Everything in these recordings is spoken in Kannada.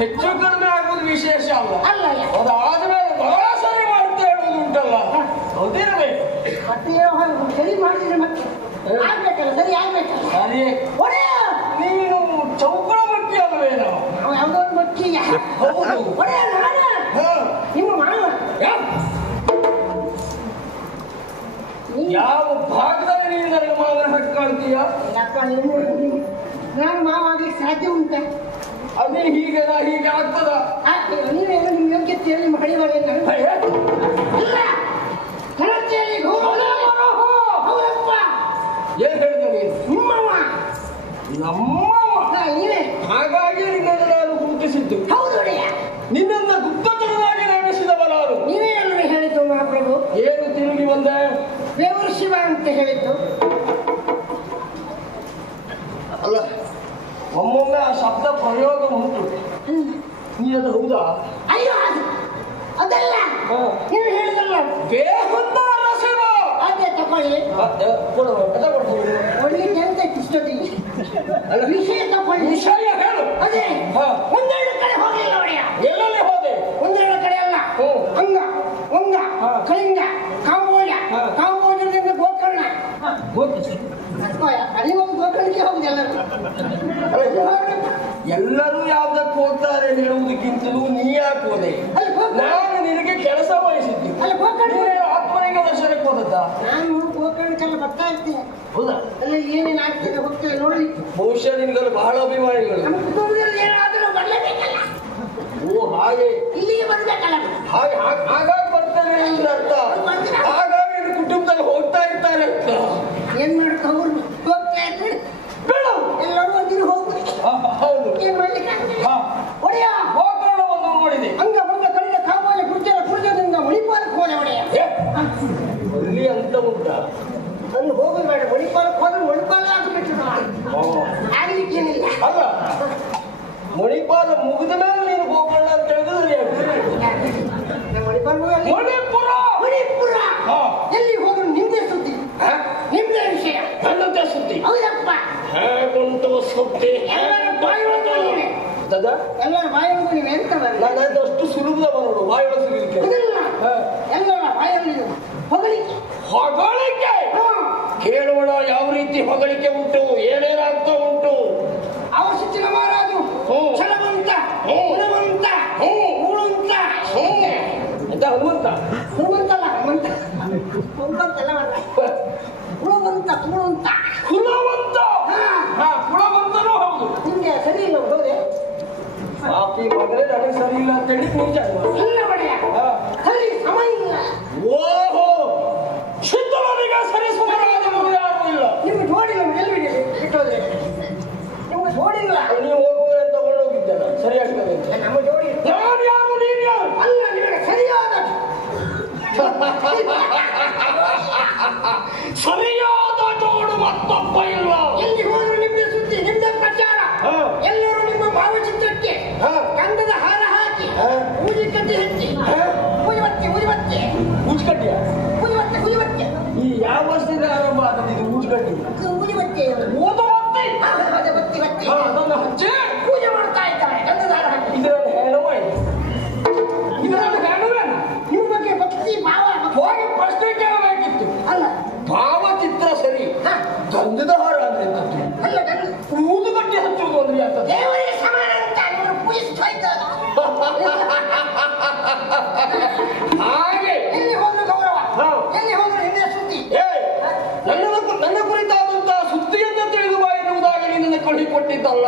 ಹೆಚ್ಚು ಕಡಿಮೆ ಆಗುವುದು ವಿಶೇಷ ಅಲ್ಲ, ಅದಾದ್ಮೇಲೆ ಬಹಳ ಸರಿ ಮಾಡುತ್ತೆ ಹೇಳುವುದು ಉಂಟಲ್ಲ, ಅದಿರಬೇಕು. ಸರಿ ಮಾಡಿದ್ರೆ ಮತ್ತೆ ಆಗ್ಬೇಕಲ್ಲ, ಸರಿ ಆಗ್ಬೇಕಲ್ಲ. ಸರಿ, ನೀನು ಚೌಕಳ ಮಕ್ಕಿ ಅಲ್ವೇನೋ? ಯಾವುದೋ ಒಂದು ಮಕ್ಕಿ. ನಿಮ್ಮ ಮಾವ ಯಾವ ಭಾಗದಲ್ಲಿ ನೀನು ನನಗೆ ಮಾವನ ಹಕ್ಕು ಕಾಣ್ತೀಯ? ನಾನು ಮಾವ ಆಗ್ಲಿಕ್ಕೆ ಸಾಧ್ಯ ಉಂಟ? ಅದೇ ಹೀಗೆ ಆಗ್ತದ? ನೀವೇನು ನಿಮ್ಮ ಯೋಗ್ಯತೆಯಲ್ಲಿ ಮಾಡಿದರೆ ಏನ್ ಹೇಳಿದ ನೀನು? ನಿಮ್ಮವ ನಮ್ಮವ ನೀವೇ. ಹಾಗಾಗಿ ನಿನ್ನನ್ನು ನಾನು ಗುರುತಿಸಿದ್ದು. ಹೌದು, ನಿನ್ನನ್ನು ಗುಪ್ತಚರನಾಗಿ ನಡೆಸಿದವನಾರು. ನೀವೇ ಅಲ್ವೇ ಹೇಳಿದ್ದು ಮಹಾಪ್ರಭು? ಏನು ತಿರುಗಿ ಬಂದೆ? ದೇವರು ಶಿವ ಅಂತ ಹೇಳಿದ್ದು ಅಲ್ಲ, ಒಮ್ಮೊಮ್ಮೆ ಆ ಶಬ್ದ ಪ್ರಯೋಗ ಉಂಟು. ನೀ ಅದು ಹೌದಾ? ಅಯ್ಯೋ, ಅದಲ್ಲ ನೀವು ಹೇಳಿದಲ್ಲ, ಶಿವ. ಅದೇ ತಕೊಳ್ಳಿ. ಒಳ್ಳಿಗೆ ಎಂತ ಇಷ್ಟೊತ್ತಿಗೆ ವಿಷಯ ತಕೊಳ್ಳಿ. ವಿಷಯ ಹೇಳು. ಅದೇ ಒಂದೆರಡು ಕಡೆ ಹೋಗಿಲ್ಲ ಒಡೆಯ. ಎಲ್ಲೆಲ್ಲಿ ಹೋದೆ? ಒಂದೆರಡು ಕಡೆ ಅಲ್ಲ, ಅಂಗ ಒಂಗ ಕಳಿಂಗ ಕಾಂಬೋಜ, ಕಾಂಬೋಜದಿಂದ ಗೋಕರ್ಣ. ಅಲ್ಲಿಗೊಂದು ಗೋಕರ್ಣಕ್ಕೆ ಹೋಗುದು ಎಲ್ಲರೂ ಯಾವ್ದಕ್ಕೆ ಹೋಗ್ತಾರೆ ಹೇಳುವುದಕ್ಕಿಂತಲೂ ನೀ ಯಾಕೆ ಹೋದೆ? ನಾನು ನಿನಗೆ ಕೆಲಸ ವಹಿಸಿದ್ದೆ. ಆತ್ಮಲಿಂಗ ದರ್ಶನಕ್ಕೆ ಹೋದದ್ದ? ನಾನು ಗೋಕರ್ಣಕ್ಕೆಲ್ಲ ಬರ್ತಾ ಇರ್ತೀನಿ. ಹೌದಾ? ಎಲ್ಲ ಏನೇನು ಆಗ್ತದೆ ಹೋಗ್ತೇವೆ ನೋಡಿ. ಬಹುಶಃ ನಿನ್ಗಲ್ಲಿ ಬಹಳ ಅಭಿಮಾನಿಗಳು. ನಮ್ಮ ಕುಟುಂಬದಲ್ಲಿ ಏನಾದರೂ ಬರ್ಲೇಬೇಕಲ್ಲ. ಓ ಹಾಗೆ, ಇಲ್ಲಿಗೆ ಬರ್ಬೇಕಲ್ಲ. ಹಾಗಾಗಿ ಬರ್ತೇನೆ ಅರ್ಥ. ಹಾಗಾಗಿ ನಿನ್ನ ಕುಟುಂಬದಲ್ಲಿ ಹೋಗ್ತಾ ಇರ್ತಾರೆ ಅಂತ. ಏನ್ ಮಾಡ್ತಾ ಹೋಗ್ತಾ ಇದ್ರೆ ಬೇಡ, ಎಲ್ಲರೂ ಒಂದಿನ ಹೋಗ್ಬೇಕು. ಹೌದು, ಏನ್ ಮಾಡ್ಲಿಕ್ಕೆ ಒಡೆಯ ಗೋಕರ್ಣ ಒಂದು ನೋಡಿದೆ. ಅಂಗ ಬಂಗ ಕಡಿದ ಕಾಮಾಲೆ ಕುರ್ಜನ ಕುರ್ಜದಿಂದ ಮಣಿಪಾಲಕ್ಕೆ ಹೋದೆ ಒಡೆಯ. ಅಲ್ಲಿ ಅಂತ ಉಂಟ? ಅಲ್ಲಿ ಹೋಗೋದು ಬೇಡ, ಮಣಿಪಾಲಕ್ಕೆ ಹೋದ್ರೆ ಮಣಿಪಾಲ ಆಗ್ಬಿಟ್ಟು ಆಗ್ಲಿಕ್ಕೇನಿಲ್ಲ. ಅಲ್ಲ, ಮಣಿಪಾಲ ಮುಗಿದ ಮೇಲೆ ನೀನು ಗೋಕರ್ಣ ಅಂತ ಹೇಳಿದ್ರೆ ಮಣಿಪಾಲ ಮಣಿಪುರ. ಮಣಿಪುರ ಎಲ್ಲಿ ಹೋದ್ರು ನಿಮ್ದೇ ಸುದ್ದಿ, ನಿಮ್ದೇ ವಿಷಯ. ನನ್ನದೇ ಸುದ್ದಿ. ಹೌದಪ್ಪ, ಹೇಗುಂಟು ಸುದ್ದಿ? ಅಂತದ ಎಲ್ಲರ ಬಾಯಲ್ಲಿ ನೀವು ಎಂತ ನಾನು ಅಷ್ಟು ಸುಲಭದ ನೋಡು ಬಾಯಿ ಸಿಗಲಿಕ್ಕೆ ಎಲ್ಲರ ಬಾಯಲ್ಲಿ ಹೊಗಳಿಕೆ ಹೊಗಳಿಕೆ ಕೇಳೋಣ ಯಾವ ರೀತಿ ಹೊಗಳಿಕೆ ಉಂಟು ಏನೇನಾಗ್ತಾ ಉಂಟು ಅವಶಿಚ್ಚಿನ ಮಹಾರಾಜು ಛಲವಂತ ಗುಣವಂತ ಉಳುಂತ ಎಂತ ಹನುಮಂತ ಹನುಮಂತಲ್ಲ ಹನುಮಂತಲ್ಲ ಕುಳವಂತ ಕುಳುಂತ ಕುಲವಂತ ಕುಲವಂತನೂ ಹೌದು ನಿಮ್ಗೆ ಸರಿ ಇಲ್ಲ ಹೋದ್ರೆ ಕಾಫಿ ಮಗನೇ ನನಗೆ ಸರಿ ಇಲ್ಲ ಅಂತ ಹೇಳಿ ನಿಜ ಎಲ್ಲ ಬಡಿಯ ಸರಿ ಸಮ ಇಲ್ಲ ಓಹೋ ಶಿದ್ದವನಿಗೆ ಸರಿ ಸುಮಾರಾದವರು ಯಾರು ಇಲ್ಲ ನಿಮ್ಗೆ ಜೋಡಿಲ್ಲ ಎಲ್ಲಿ ಬಿಟ್ಟೋದ್ರೆ ನಿಮ್ಗೆ ಜೋಡಿಲ್ಲ ನೀವು ಹೋಗುವ ತಗೊಂಡು ಹೋಗಿದ್ದೇನೆ ಸರಿ ಆಗ್ತದೆ ನಮ್ಮ ಜೋಡಿ ನಾನು ಯಾರು ನೀನು ಯಾರು ಅಲ್ಲ ನಿಮಗೆ ಸರಿಯಾದ ಸರಿಯಾದ ಜೋಡು ಮತ್ತೊಬ್ಬ ಇಲ್ಲ ಎಲ್ಲಿ ಹೋದ್ರು ನಿಮ್ಗೆ ಸುದ್ದಿ ನಿಮ್ದೆ ಪ್ರಚಾರ ಎಲ್ಲರೂ ನಿಮ್ಮ ಭಾವಚಿತ್ರಕ್ಕೆ ಗಂಧದ ಹಾರ ಹಾಕಿ ಪೂಜೆ ಕಟ್ಟಿ ಹಚ್ಚಿ ಪೂಜೆ ಬತ್ತಿ ಉಜ್ಕಟ್ಟಿಯ ಪೂಜೆ ಈ ಯಾವ ವರ್ಷದಿಂದ ಆರಂಭ ಆದದ್ದು ಇದು ಉಜ್ಕಟ್ಟಿ ಬತ್ತಿ ಓದು ಬತ್ತಿ ಅದನ್ನು ಹಚ್ಚಿ ಪೂಜೆ ಮಾಡ್ತಾ ಇದ್ದಾರೆ ಗಂಧದ ಹಾರ ಹಾಕಿ ಇದರಲ್ಲಿ ಹೆಣವಾಯಿತು ಇದರಲ್ಲಿ ಹೆಣವೇನ ನಿಮ್ಮ ಬಗ್ಗೆ ಭಕ್ತಿ ಭಾವ ಹೋಗಿ ಪ್ರಶ್ನೆ ಕೇಳಬೇಕಿತ್ತು ಅಲ್ಲ ಭಾವಚಿತ್ರ ಸರಿ ಗಂಧದ ಹಾರ ಅಂದ್ರೆ ಎಂತದ್ದು ಅಲ್ಲ ಊದುಗಟ್ಟಿ ಹಚ್ಚುವುದು ಅಂದ್ರೆ ಅಂತ ದೇವರಿಗೆ ಸಮಾನ ಅಂತ ನೀವು ಪೂಜಿಸ್ತಾ ಇದ್ದಾರೆ ಹಾಗೆ ಎಲ್ಲಿ ಹೋದ್ರು ಗೌರವ ಎಲ್ಲಿ ಹೋದ್ರು ಹಿಂದೆ ಸುದ್ದಿ ನನ್ನ ಕುರಿತಾದಂತಹ ಸುದ್ದಿಯನ್ನು ತಿಳಿದು ಬಾ ಎನ್ನುವುದಾಗಿ ನಿನ್ನನ್ನು ಕಳುಹಿಕೊಟ್ಟಿದ್ದಲ್ಲ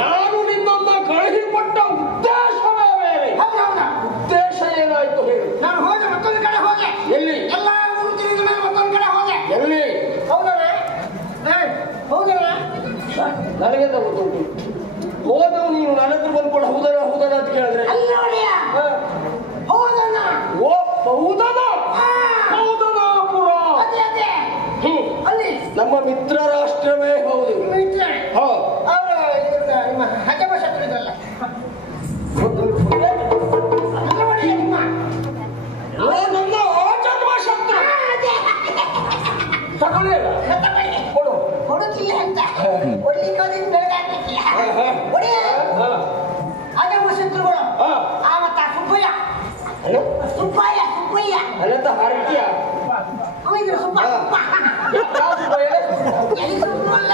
ನಾನು ನಿನ್ನನ್ನು ಕಳುಹಿಕೊಟ್ಟ ಉದ್ದೇಶವೇ ಬೇರೆ ಉದ್ದೇಶ ಏನಾಯ್ತು ಹೇಳಿ ನಾನು ಹೋದೆ ಮತ್ತೊಂದು ಕಡೆ ಹೋದೆ ಎಲ್ಲಿ ಎಲ್ಲ ಊರು ತಿರುಗಿದ ಮೇಲೆ ಮತ್ತೊಂದು ಕಡೆ ಹೋದೆ ಎಲ್ಲಿ ಹೌದಲ್ಲ ನನಗೆ ಗೊತ್ತುಂಟು ಹೋದವು ನೀನು ನನ್ನ ಹತ್ರ ಬಂದ್ಕೊಂಡು ಹೌದನ ಅಂತ ಕೇಳಿದ್ರೆ ಹೌದಣ್ಣ ಓ ಹೌದನ ಹೌದನಾಪುರ ಅಲ್ಲಿ ನಮ್ಮ ಮಿತ್ರ ರಾಷ್ಟ್ರವೇ ಹೌದು ನಿಮ್ಮ ಹಜಮ ಶತ್ರು ಇದ್ರಲ್ಲ ನಿಮ್ಮ ನನ್ನ ಆಜನ್ಮ ಶತ್ರು ತಗೊಳ್ಳಿ ಕೊಡು ಕೊಡುತ್ತಿಲ್ಲ ಅಂತ ಕೊಡ್ಲಿಕ್ಕೆ ಹಜಮ ಶತ್ರುಗಳು ಮತ್ತ ಸುಬ್ಬಯ್ಯ ಅಲ್ಲಂತ ಹರಟಿಯ ಅವಿದ್ರು ಸುಬ್ಬ ಎಲ್ಲಿ ಸುಬ್ಬ ಅಲ್ಲ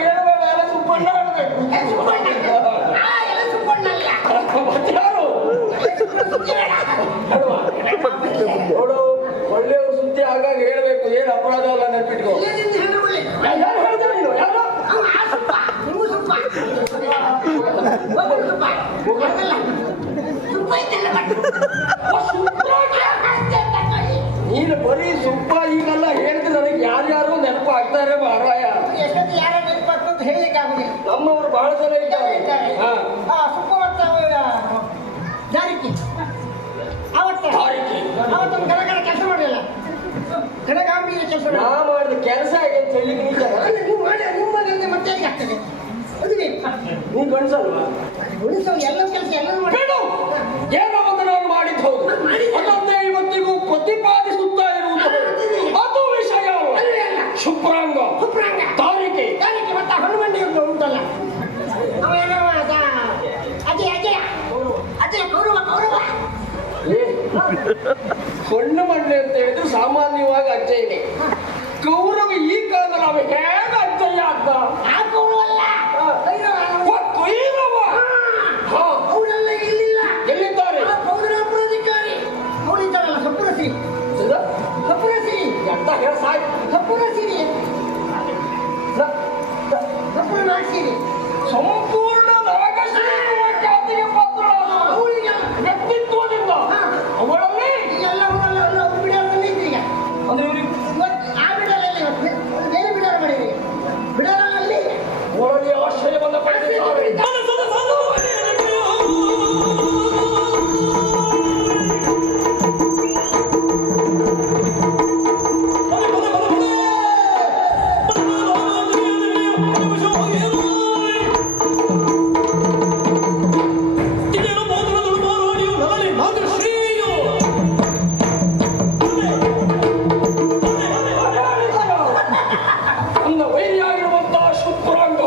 ಹೇಳುವಾಗ ಸುಬ್ಬಣ್ಣ ಹೇಳ್ಬೇಕು ಎಲ್ಲ ಸುಬ್ಬಣ್ಣಲ್ಲ ಯಾರು ನೋಡು ಒಳ್ಳೆಯವ್ರ ಸುದ್ದಿ ಆಗಾಗ ಹೇಳ್ಬೇಕು ಏನು ಅಪರಾಧ ಅಲ್ಲ ನೆನ್ಪಿಟ್ಕೋ ಯಾರು ಹೇಳಿದ್ರು ನೀನು ಯಾರು ನೀನು ಬರೀ ಸುಬ್ಬ ಈಗೆಲ್ಲ ಹೇಳಿದ್ರೆ ನನಗೆ ಯಾರ್ಯಾರು ನೆನಪು ಆಗ್ತಾರೆ ಮಾರಾಯ ನಮ್ಮವರು ಬಹಳ ಜನ ಇದ್ದಾರೆ ಅವತ್ತೊಂದು ಕರಕರ ಕೆಲಸ ಮಾಡಲಿಲ್ಲ ಕನಗಾಂಬಿ ಕೆಲಸ ನಾ ಮಾಡಿದ ಕೆಲಸ ಹೇಗೆ ಅಂತ ಹೇಳಿ ನೀವು ಮಾಡಿ ನಿಮ್ಮಲ್ಲಿ ಮತ್ತೆ ಹೇಗೆ ಆಗ್ತದೆ ನೀನ್ ಗಂಡಸಲ್ವಾ ಎಲ್ಲ ಕೆಲಸ ಎಲ್ಲರೂ ಮಾಡಿ ಏನೋ ಒಂದು ನಾವು ಮಾಡಿದ್ದು ಹೌದು ಅದನ್ನೇ ಇವತ್ತಿಗೂ ಪ್ರತಿಪಾದಿಸುತ್ತಾ ಇರುವುದು ಅದು ವಿಷಯ ಶುಭ್ರಾಂಗ ತಾರಿಕೆ ಮತ್ತೆ ಹನುಮಂಡಿ ಉಂಟಲ್ಲ ಅಜಯ ಗೌರವ ಹೊಣ್ಣು ಮಣ್ಣೆ ಅಂತ ಹೇಳಿದ್ರು ಸಾಮಾನ್ಯವಾಗಿ ಅಜ್ಜಯ್ಯನೇ ಗೌರವ ಈ ಕಾಲದಲ್ಲಿ ಅವ ಹೇಗ ಅಜ್ಜಯ್ಯ ಅಂತ ಅವರೆಲ್ಲ ಇಲ್ಲಿಲ್ಲ ಎಲ್ಲಿದ್ದಾರೆ ಪೌರಾಧಿಕಾರಿ ಅವರಿದ್ದಾರಲ್ಲ ಸಪುರಸಿ ಅಂತ ಹೇಳ ಸಾಯ್ ಸಪುರಸಿರಿ ಸಪುರ ನಾಡ್ಸಿರಿ ಸಂಪೂರ್ಣ ನಾಗಶ್ರೀ ಪಾತ್ರರಾದವರು ವ್ಯಕ್ತಿತ್ವದಿಂದ ಅವಳಲ್ಲಿ ಎಲ್ಲ ಬಿಡಲ್ಲಿ ಈಗ ಅಂದ್ರೆ ಇವ್ರಿಗೆ ಆ ಬಿಡಲಲ್ಲಿ ಬೇರೆ ಬಿಡಲ ಮಾಡಿರಿ ಬಿಡಲಲ್ಲಿ ಒಳಗೆ ಆಶ್ರಯವನ್ನು ಪಡೆದಿದ್ದಾರೆ ನನ್ನ ವೈರಿಯಾಗಿರುವಂತಹ ಶುಭ್ರಾಂಗ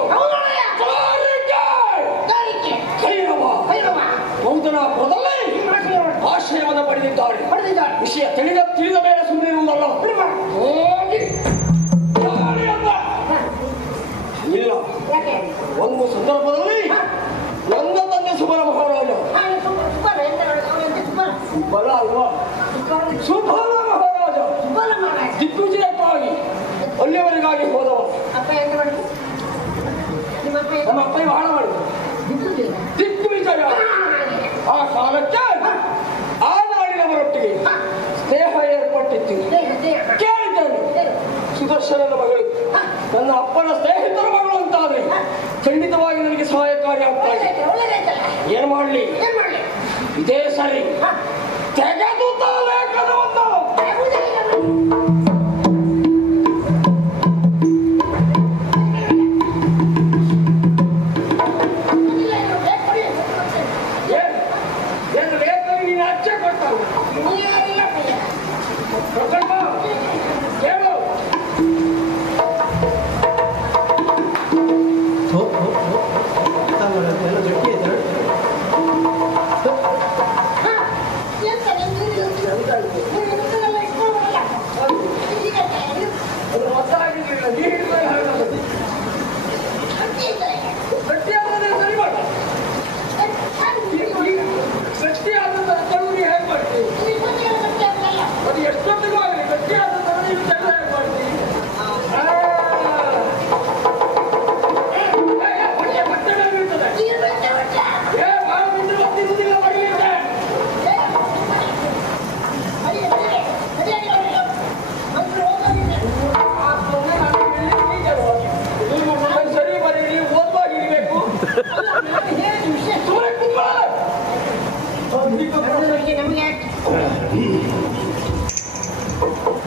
ವಿಷಯ ತಿಳಿದ ಮೇಲೆ ಸುಮ್ಮನಿರುವುದಲ್ಲ. ಹೋಗಿ ಇಲ್ಲ, ಒಂದು ಸಂದರ್ಭದಲ್ಲಿ ನನ್ನ ತಂದೆ ಸುಬಲ ಮಹಾರಾಜ, ಸುಬಲ ಅಲ್ವಾ, ಸುಬಲ ಮಹಾರಾಜ ದಿಗ್ವಿಜಯಕ್ಕಾಗಿ ಅಲ್ಲಿಯವರೆಗಾಗಿ ಹೋದವ. ನಮ್ಮ ಅಪ್ಪ ಬಹಳ ಮಾಡಿದ್ರು ದಿಗ್ವಿಜಯ. ಆ ಕಾಲಕ್ಕೆ ಆ ನಾಡಿನವರೊಟ್ಟಿಗೆ ಸ್ನೇಹ ಏರ್ಪಟ್ಟಿತ್ತು. ಕೇಳಿದ್ದೇನೆ, ಸುದರ್ಶನನ ಮಗಳು ನನ್ನ ಅಪ್ಪನ ಸ್ನೇಹಿತರ ಮಗಳು ಅಂತಾದ್ರೆ ಖಂಡಿತವಾಗಿ ನನಗೆ ಸಹಾಯಕಾರಿ ಆಗ್ತಾರೆ. ಏನ್ ಮಾಡ್ಲಿ, ಇದೇ ಸರಿ. ತೆಗೆದು ಲೇಖನವನ್ನು ಏನು ಲೇಖನ ನೀನು ಅಚ್ಚೆ ಕೊಟ್ಟವು ಹೇಳು.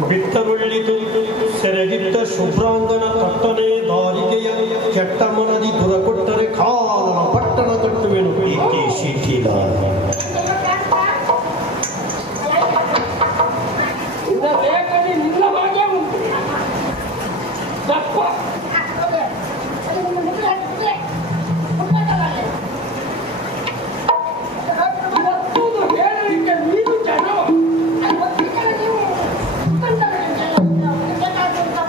ಬಿಟ್ಟರುಳ್ಳಿತು ಸೆರೆಗಿಟ್ಟ ಶುಭ್ರಾಂಗನ ತಟ್ಟನೆ ದಾರಿಗೆಯ ಕೆಟ್ಟ ಮನದಿ ದುರಕೊಟ್ಟರೆ ಕಾಲನ ಪಟ್ಟಣ ಕಟ್ಟುವೆನು ಏಕೆ ಶಿಥಿಲ. ನಿನ್ನ ಹಾಗೆ ಉಂಟು ದಪ್ಪ. ಹೇಳಲಿಕ್ಕೆ ನೀನು ಜನ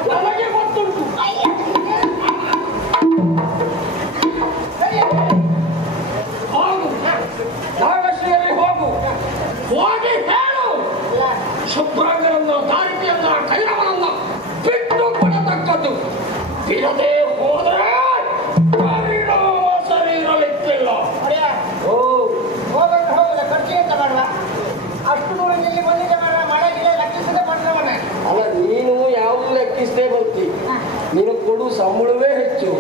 ನನಗೆ ಗೊತ್ತುಂಟು. ಹೋಗು ನಾಗಶ್ರೀಯಲ್ಲಿ ಹೋಗು, ಹೋಗಿ ಹೇಳು ಶುಭ್ರಾಂಗರನ್ನ ದಾರಿಕೆಯನ್ನ ಕೈರವನನ್ನ ಬಿಟ್ಟು ಕೊಡತಕ್ಕದ್ದು. ಬಿಡದೆ ಹೋದರೆ ಪರಿಣಾಮ ಸರಿ ಇರಲಿಕ್ಕಿಲ್ಲ. ಖರ್ಚು ಅಂತ ಮಾಡುವ ಅಷ್ಟು ದೂರದಲ್ಲಿ ಬಂದಿದ್ದ ಮಳೆ ಗಿಡ ಲೆಕ್ಕಿಸದೆ ಬಂದವನ ಅಲ್ಲ, ನೀನು ಯಾವುದು ಲೆಕ್ಕಿಸದೆ ಬರ್ತಿ. ನೀನು ಕೊಡು ಸಂಬಳವೇ ಹೆಚ್ಚು,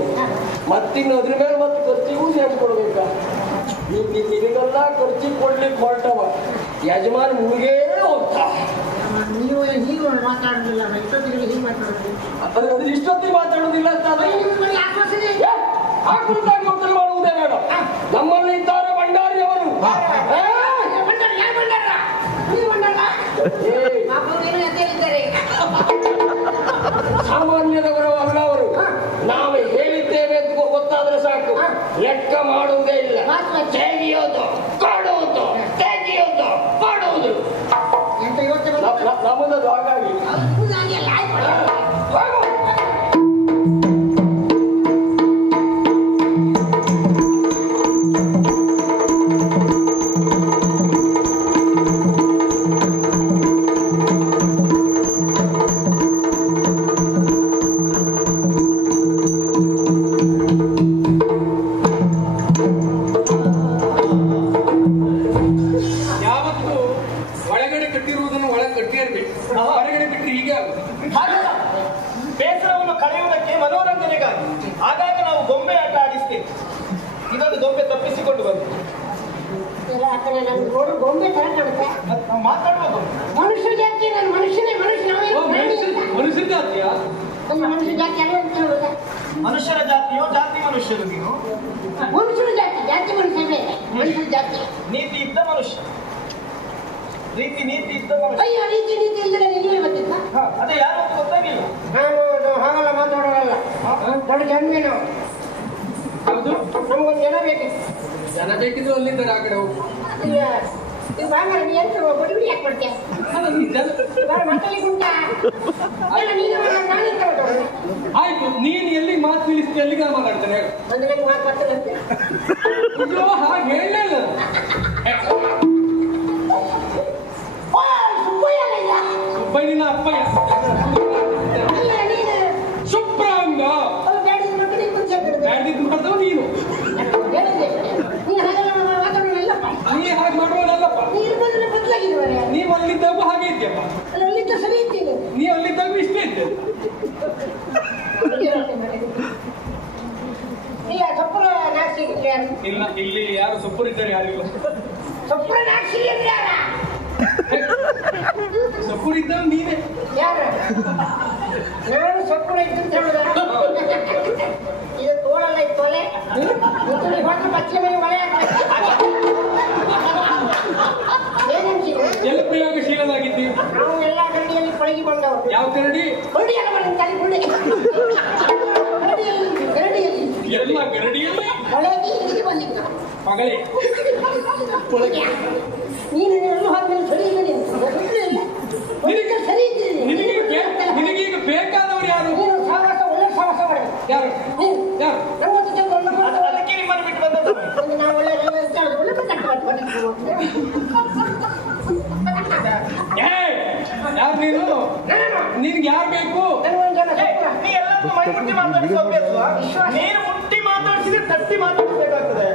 ಮತ್ತಿನ್ನು ಅದ್ರ ಮೇಲೆ ಮತ್ತೆ ಖರ್ಚಿಗೂ ಸೇರಿಸಿ ಕೊಡ್ಬೇಕಾ? ನಿನಗೆಲ್ಲ ಖರ್ಚಿಗೆ ಕೊಡ್ಲಿಕ್ಕೆ ಹೊರಟವ ಯಜಮಾನ ಮುಳುಗೇ ಹೋಗ್ತಾ. ನೀವು ಮಾತಾಡುದಿಲ್ಲ, ಇಷ್ಟೊತ್ತಿಗೆ ಹೀಗೆ ಮಾತಾಡೋದು. ಇಷ್ಟೊತ್ತಿಗೆ ಮಾತಾಡುದಿಲ್ಲ ಅಂತ ಆ ಕುರಿತಾಗಿ ಯೋಚನೆ ಮಾಡುವುದೇ ಬೇಡ. ನಮ್ಮಲ್ಲಿ ಇದ್ದಾರೆ ಭಂಡಾರಿಯವರು. ಸಾಮಾನ್ಯದವರು ಅಲ್ಲ ಅವರು. ನಾವು ಹೇಳಿದ್ದೇವೆ ಅಂತ ಗೊತ್ತಾದ್ರೆ ಸಾಕು, ಲೆಕ್ಕ ಮಾಡುವುದೇ ಇಲ್ಲ. ತೆಗೆಯೋದು ಕೊಡುವುದು, ತೆಗೆಯೋದು ಕೊಡುವುದು ನಮ್ಮದು. ಹಾಗಾಗಿ ಬೇಸರವನ್ನು ಕಳೆಯುವುದಕ್ಕೆ ಮನೋರಂಜನೆಗಾಗಿ ಆಗಾಗ ನಾವು ಗೊಂಬೆ ಆಟ ಆಡಿಸ್ತೇವೆ. ಇದೊಂದು ಗೊಂಬೆ ತಪ್ಪಿಸಿಕೊಂಡು ಬಂತು. ಗೊಂಬೆ ತರ ಕಾಣುತ್ತೆ. ಮಾತಾಡುವ ಮನುಷ್ಯ ಜಾತಿ, ನಾನು ಮನುಷ್ಯನೇ. ಮನುಷ್ಯ ಜಾತಿಯ ಮನುಷ್ಯ ಜಾತಿ ಅಲ್ಲ ಅಂತ ಹೇಳುದ. ಮನುಷ್ಯರ ಜಾತಿಯೋ ಜಾತಿ ಮನುಷ್ಯರು? ನೀನು ಮನುಷ್ಯರ ಜಾತಿ, ಜಾತಿ ಮನುಷ್ಯನೇ. ಮನುಷ್ಯರ ಜಾತಿ ನೀತಿ ಇದ್ದ ಮನುಷ್ಯ, ನೀತಿ ಇದ್ದ ಮನುಷ್ಯ. ಅಯ್ಯೋ, ರೀತಿ ಇಲ್ಲದೆ ನೀವೇ ಬಂದಿದ್ದ. ಅದೇ ಯಾರು ಅಂತ ಗೊತ್ತಾಗಿಲ್ಲ. ನಾನು ಹಾಗಲ್ಲ ಮಾತಾಡೋರಲ್ಲ, ದೊಡ್ಡ ಜನ್ಮೆ ನಾವು. ಹೌದು, ನಮಗೊಂದು ಜನ ಬೇಕಿತ್ತು. ಜನ ಬೇಕಿದ್ರು ಅಲ್ಲಿದ್ದಾರೆ, ಆ ಕಡೆ ಹೋಗಿ. ಇದು ಬಾಂಗಾರ ನೀ ಎಂತ ಬಡಿ ಬಿಡಿ ಯಾಕೆ ಮಾಡ್ತೀಯ ಮಕ್ಕಳಿಗೆ ಉಂಟಾ ಅಲ್ಲ ನೀನು ನಾನೇ ತಗೊಂಡು ಆಯ್ತು, ನೀನು ಎಲ್ಲಿಗೆ ಮಾತು ತಿಳಿಸ್ತಿ ಎಲ್ಲಿಗೆ ಮಾತಾಡ್ತೇನೆ ಹೇಳು. ಒಂದು ನನಗೆ ಮಾತು ಬರ್ತದಂತೆ ಅಯ್ಯೋ, ಹಾಗೆ ಹೇಳಲ್ಲ. ಸುಬ್ಬಯ್ಯನ ಅಪ್ಪಯ್ಯ ಶುಭ್ರಾಂಗ ಬ್ಯಾಡಿದ್ದು ಮಾಡ್ದವ ನೀನು. ನೀ ಹಾಗೆ ಮಾಡುವನಲ್ಲಪ್ಪ. ನೀವು ಅಲ್ಲಿದ್ದಾಗೂ ಹಾಗೆ ಇದ್ಯಪ್ಪ. ನೀ ಅಲ್ಲಿದ್ದಾಗೂ ಇಷ್ಟೇ ಇದ್ದೆ. ಇಲ್ಲ, ಇಲ್ಲಿ ಯಾರು ಸೊಪ್ಪರಿದ್ದಾರೆ ಯಾರಿಲ್ಲ. ಸೊಪ್ಪರಿದ್ದ ನೀನೇ. ನಾನು ಸೊಪ್ಪು ಇತ್ತು ಇದು ತೋಳಲ್ಲ ಇತ್ತು ಒಲೆ ಪಚ್ಚೆ ಮೇಲೆ ಒಲೆ ಎಲ್ಲ ಪ್ರಯೋಗಶೀಲವಾಗಿದ್ದೀವಿ ನಾವು ಎಲ್ಲ ಗಂಡಿಯಲ್ಲಿ ಕೊಳಗಿ ಬಂದವರು. ಯಾವ ಕರಡಿ? ಕೊರಡಿ ಅಲ್ಲ ಬಂದ ತಲೆ ಕೊಂಡೆ ಗರಡಿಯಲ್ಲಿ ಎಲ್ಲ ಗರಡಿಯಲ್ಲಿ ಕೊಳಗಿ ಇಲ್ಲಿಗೆ ಬಂದಿದ್ದ ಮಗಳೇ. ನೀನು ಎಲ್ಲೂ ಹಾಕಿದ್ರೆ ಸರಿ ಇಲ್ಲ ನಿನಗೆ ಸರಿ ಇದ್ದೀನಿ. ನಿನಗೀಗ ಬೇಕಾದವರು ಯಾರು? ನೀನು ಸಾಹಸ ಒಳ್ಳೆ ಸಾಹಸ ಮಾಡಬೇಕು. ಯಾರು ಯಾರು? ನಮ್ಮದು ಚಂದ ಅದಕ್ಕೆ ನಿಮ್ಮನ್ನು ಬಿಟ್ಟು ಬಂದದ್ದು. ನಾವು ಒಳ್ಳೆ ಒಳ್ಳೆ ಯಾರು ನೀನು? ನಿನ್ಗೆ ಯಾರು ಬೇಕು? ನೀ ಎಲ್ಲರೂ ಮೈ ಮುಟ್ಟಿ ಮಾತಾಡಿಸೋ ಅಭ್ಯಾಸವಾ? ನೀನು ಮುಟ್ಟಿ ಮಾತಾಡಿಸಿದ್ರೆ ತಟ್ಟಿ ಮಾತಾಡಿಸ್ಬೇಕಾಗ್ತದೆ.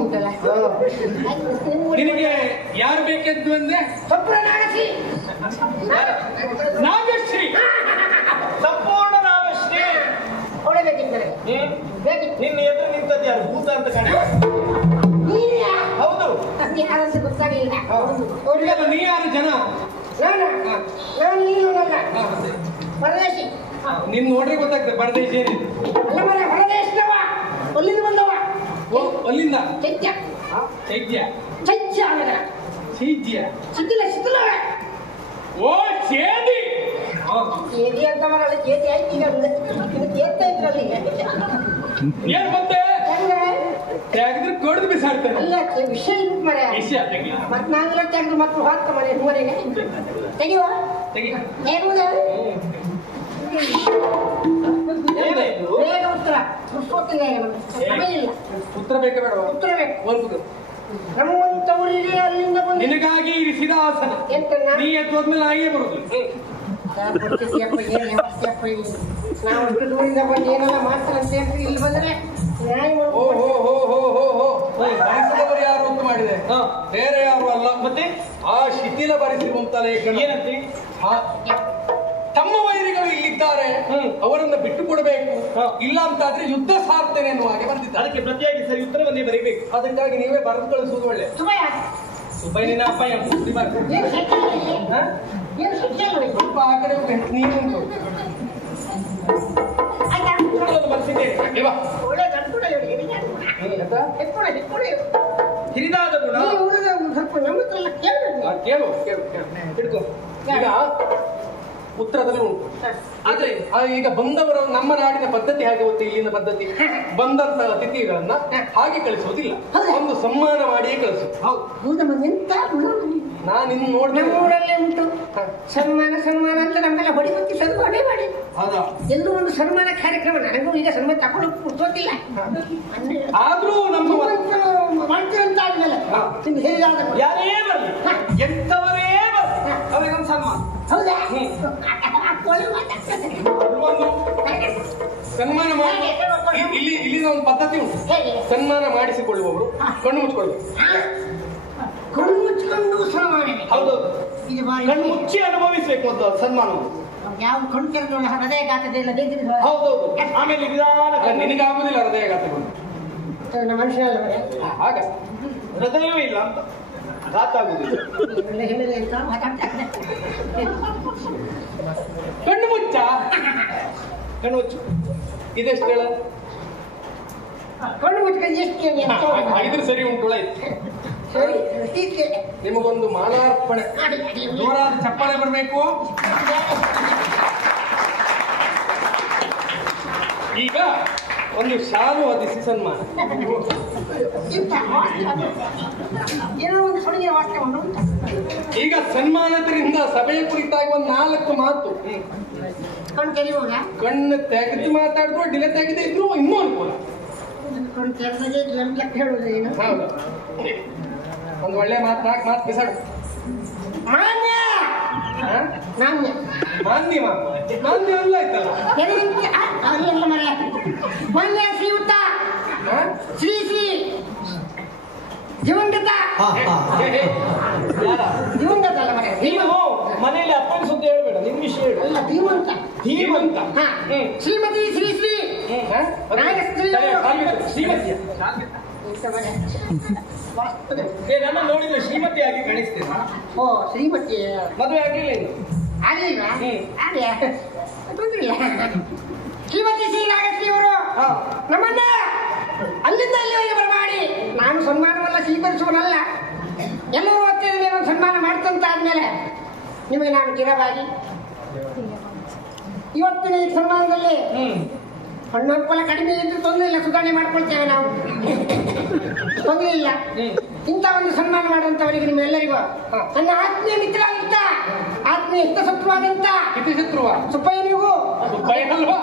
ಉಂಟಲ್ಲ ನಿನಗೆ ಯಾರು ಬೇಕೆದ್ದು ಅಂದ್ರೆ ನಾಗಶ್ರೀ ನಾಗಶ್ರೀ, ಸಂಪೂರ್ಣ ನಾಗಶ್ರೀ ಅವಳೇ ಬೇಕಿದ್ದಾರೆ. ನಿನ್ನ ಎದುರು ನಿಂತದ್ದು ಯಾರು? ಭೂತ ಅಂತ ಕಾಣಿ. ಹೌದು, ಯಾರಂತ ಗೊತ್ತಾಗಲಿಲ್ಲ. ಇಲ್ಲ, ನೀ ಯಾರು ಜನ? ನಾನು ನೀನಲ್ಲ ಪರದೇಶಿ. ನಿನ್ ನೋಡ್ರೆ ಗೊತ್ತಾಗ್ತದೆ ಪರದೇಶಿ ಏನಿದೆ. ಅಲ್ಲ ಮರ ಪರದೇಶದವ, ಅಲ್ಲಿಂದ ಬಂದವ. ಅಲ್ಲಿಂದ ಚೈತ್ಯ ಚೈತ್ಯ ಚೈತ್ಯ ಅವನ ಚೈತ್ಯ ಶಿಥಿಲ ಶಿಥಿಲ. ಓ ಚೇದಿ ಚೇದಿ ಅಂತ ಮರಲ್ಲ, ಚೇದಿ ಆಯ್ತು. ಈಗ ಇದು ಚೇತ ಇದ್ರಲ್ಲಿ ಏನ್ ಬಂದೆ ತೆಗೆದ್ರೆ ಕೊಡ್ದು ಬಿಸಾಡ್ತಾರೆ. ಅಲ್ಲ ವಿಷಯ ಇರುತ್ತೆ ಮರ. ವಿಷಯ ತೆಗಿ. ಮತ್ ನಾನೆಲ್ಲ ತೆಗೆದು ಮಕ್ಕಳು ಹಾಕ್ತ ಮನೆ ಮನೆಗೆ ತೆಗಿಯುವ ತೆಗಿ. ಹೇಗುದ ಏನಾಯ್ತು? ಬೇಗ ಉತ್ತರ ಮುಗಿಸ್ಕೊತೀನಿ. ಸಮಯ ಇಲ್ಲ. ಉತ್ತರ ಬೇಕ ಬೇಡ? ಉತ್ತರ ಬೇಕು. ಒಂದು ನಮ್ಮಂತವರಿಗೆ ಅಲ್ಲಿಂದ ಬಂದು ನಿನಗಾಗಿ ಇರಿಸಿದ ಆಸನ. ಎಂತ ನೀ ಎದ್ದೋದ್ಮೇಲೆ ನಾಯಿಯೇ ಬರುದು. ನಾವು ಅಷ್ಟು ದೂರಿಂದ ಬಂದು ಏನೆಲ್ಲ ಮಾಡ್ತಾರಂತೆ ಅಂತ ಇಲ್ಲಿ ಬಂದ್ರೆ ನ್ಯಾಯ ಭರಿಸಿದವರು ಯಾರು ಅಂತ ಮಾಡಿದೆ, ಬೇರೆ ಯಾರು ಅಲ್ಲ. ಮತ್ತೆ ಆ ಶಿಥಿಲ ಭರಿಸಿರುವಂತ ಲೇಖನ ಏನಂತೆ? ತಮ್ಮ ವೈರಿಗಳು ಇಲ್ಲಿದ್ದಾರೆ, ಅವರನ್ನ ಬಿಟ್ಟು ಕೊಡಬೇಕು, ಇಲ್ಲ ಅಂತಾದ್ರೆ ಯುದ್ಧ ಸಾರ್ತೇನೆ ಎನ್ನುವ ಹಾಗೆ ಬಂದಿದ್ದ. ಅದಕ್ಕೆ ಪ್ರತಿಯಾಗಿ ಸರಿ ಉತ್ತರವನ್ನೇ ಬರೀಬೇಕು. ಅದಕ್ಕಾಗಿ ನೀವೇ ಬರೆದು ಕಳಿಸುವುದು ಒಳ್ಳೆ. ಸುಬ್ಬಯ್ಯನ ಅಪ್ಪಯ್ಯ ಸ್ವಲ್ಪ ಆ ಕಡೆ ನೀನುಂಟು ಬರ್ಸಿದ್ದೇನೆ. ಹಿರಿದಾದ ಗುಣ ಸ್ವಲ್ಪ ನಮ್ಮ ಹತ್ರ ಕೇಳು. ಕೇಳು ಹಿಡ್ಕೊ. ಈಗ ಉತ್ತರದಲ್ಲಿ ಉಂಟು. ಆದ್ರೆ ಈಗ ಬಂದವರ ನಮ್ಮ ನಾಡಿನ ಪದ್ಧತಿ ಹಾಗೆ ಗೊತ್ತು. ಇಲ್ಲಿನ ಪದ್ಧತಿ ಬಂದಂತ ಅತಿಥಿಗಳನ್ನ ಹಾಗೆ ಕಳಿಸುವುದಿಲ್ಲ, ಒಂದು ಸನ್ಮಾನ ಮಾಡಿಯೇ ಕಳಿಸುದು. ನಾನು ಇನ್ನು ನೋಡಿದೆ ಊರಲ್ಲೇ ಉಂಟು ಸನ್ಮಾನ ಅಂತ ನಮ್ಮೆಲ್ಲ ಹೊಡಿಬತ್ತಿ ಸನ್ಮಾನ ಮಾಡಿ ಎಲ್ಲೂ ಒಂದು ಸನ್ಮಾನ ಕಾರ್ಯಕ್ರಮ. ನನಗೂ ಈಗ ಸನ್ಮಾನ ತಗೊಳ್ಳೋಕೆ ಗೊತ್ತಿಲ್ಲ. ಆದ್ರೂ ನಮ್ಮ ಮಾಡ್ತೀವಿ ಅಂತ ಆದ್ಮೇಲೆ ನಿಮ್ಗೆ ಹೇಳಿದಾಗ ಯಾರೇ ಬರಲಿ, ಎಂಥವರೇ ಬರಲಿ, ಅವರಿಗೊಂದು ಸನ್ಮಾನ. ಹೌದಾ? ಒಂದು ಸನ್ಮಾನ ಮಾಡಿ ಇಲ್ಲಿನ ಒಂದು ಪದ್ಧತಿ ಉಂಟು. ಸನ್ಮಾನ ಮಾಡಿಸಿಕೊಳ್ಳುವವರು ಕಣ್ಣು ಮುಚ್ಚಿಕೊಳ್ಳಬೇಕು. ಕಣ್ಣು ಮುಚ್ಚಿಕೊಂಡು ಸನ್ಮಾನ. ಹೌದು, ಇದು ಬಾರಿ ಕಣ್ಣು ಮುಚ್ಚಿ ಅನುಭವಿಸಬೇಕು ಅಂತ ಸನ್ಮಾನವು. ಯಾವ ಕಣ್ಣು ತೆರೆದು ಹೃದಯಘಾತದೆಲ್ಲ ಬೇಕಿದ್ರೆ ಹೌದೌದು. ಆಮೇಲೆ ನಿಧಾನ ನಿನಗಾಗುದಿಲ್ಲ ಹೃದಯಘಾತಗಳು. ನಮ್ಮ ಮನುಷ್ಯನಲ್ಲ ಆಗ ಹೃದಯವೇ ಇಲ್ಲ ಅಂತ ಘಾತ ಆಗುದಿಲ್ಲ. ಹೇಳಿದ್ರೆ ಅಂತ ಮಾತಾಡ್ತಾರೆ. ಕಣ್ಣು ಮುಚ್ಚ, ಕಣ್ಣು ಮುಚ್ಚು. ಇದೆಷ್ಟು ಹೇಳ? ಕಣ್ಣು ಮುಚ್ಕೊಂಡು ಎಷ್ಟು ಇದ್ರೆ ಸರಿ ಉಂಟು. ನಿಮಗೊಂದು ಮಾಲಾರ್ಪಣೆ, ಜೋರಾದ ಚಪ್ಪಾಳೆ ಬರಬೇಕು. ಈಗ ಒಂದು ಶಾಲು ಹೊದಿಸಿ ಸನ್ಮಾನ. ಏನೋ ಒಂದು ಸುಳಿಗೆ ವಾಕ್ಯವನ್ನು ಈಗ ಸನ್ಮಾನದಿಂದ ಸಭೆಯ ಕುರಿತಾಗಿ ಒಂದು 4 ಮಾತು. ಕಣ್ಣು ತೆರೆಯುವಾಗ ಕಣ್ಣು ತೆಗೆದು ಮಾತಾಡಿದ್ರು ಅಡ್ಡಿಲ್ಲ, ತೆಗೆದೇ ಇದ್ರು ಇನ್ನೂ ಅನುಕೂಲ. ಕಣ್ಣು ತೆರೆದಾಗೆ ಲೆಕ್ಕ ಹೇಳುವುದು ಏನು? ಹೌದು, ಒಂದು ಒಳ್ಳೆ ಮಾತು 4 ಮಾತು ಬಿಸಾಡು. ಮಾನ್ಯ ಮಾನ್ಯ ಮಾನ್ಯ ಮಾನ್ಯ ಅಲ್ಲ ಆಯ್ತಲ್ಲ. ಅಲ್ಲ ಮರ ಮಾನ್ಯ ಶ್ರೀಯುತ ಶ್ರೀ ಶ್ರೀ ದಿವಂಗತ ದಿವಂಗತ ಅಲ್ಲ ಮರ ನೀನು ಮನೆಯಲ್ಲಿ ಅಪ್ಪನ ಸುದ್ದಿ ಹೇಳ್ಬೇಡ, ನಿನ್ ವಿಷಯ ಹೇಳು. ಅಲ್ಲ ಧೀಮಂತ ಧೀಮಂತ. ಶ್ರೀಮತಿ ಶ್ರೀ ಶ್ರೀ ಶ್ರೀಮತಿಯ ನನ್ನ ನೋಡಿದ್ರೆ ಶ್ರೀಮತಿಯಾಗಿ ಕಾಣಿಸ್ತೇನೆ. ಓ ಶ್ರೀಮತಿ ಮದುವೆ ಆಗಿಲ್ಲ ಇನ್ನು? ಆಗ್ಲಿಲ್ವಾ? ಅದೇ ತೊಂದ್ರಿಲ್ಲ. ಶ್ರೀಮತಿ ಶ್ರೀ ನಾಗಶ್ರೀ ಅವರು ನಮ್ಮನ್ನ ಅಲ್ಲಿಂದ ಇಲ್ಲಿವರೆಗೆ ಬರಮಾಡಿ ನಾನು ಸನ್ಮಾನವನ್ನ ಸ್ವೀಕರಿಸುವನಲ್ಲ, ಎಲ್ಲರೂ ಒತ್ತಿದ್ರೆ ಸನ್ಮಾನ ಮಾಡ್ತಂತ ಆದ್ಮೇಲೆ ನಿಮಗೆ ನಾನು ಚಿರವಾಗಿ ಇವತ್ತಿನ ಈ ಸನ್ಮಾನದಲ್ಲಿ ಹಣ್ಣು ಹಂಪಲ ಕಡಿಮೆ ಇದ್ದು ತೊಂದರೆ ಇಲ್ಲ, ಸುಧಾರಣೆ ಮಾಡ್ಕೊಳ್ತೇವೆ ನಾವು, ತೊಂದರೆ ಇಲ್ಲ. ಇಂಥ ಒಂದು ಸನ್ಮಾನ ಮಾಡುವಂತವರಿಗೆ ನಿಮ್ಮೆಲ್ಲರಿಗೂ ನನ್ನ ಆತ್ಮೀಯ ಮಿತ್ರ ಅಂತ ಆತ್ಮೀಯ ಹಿತಶತ್ರುವಾದಂತ ಹಿತಶತ್ರುವ ಸುಪ್ಪಯ್ಯನಿಗೂ ಸುಪ್ಪಯ್ಯನಲ್ವಾ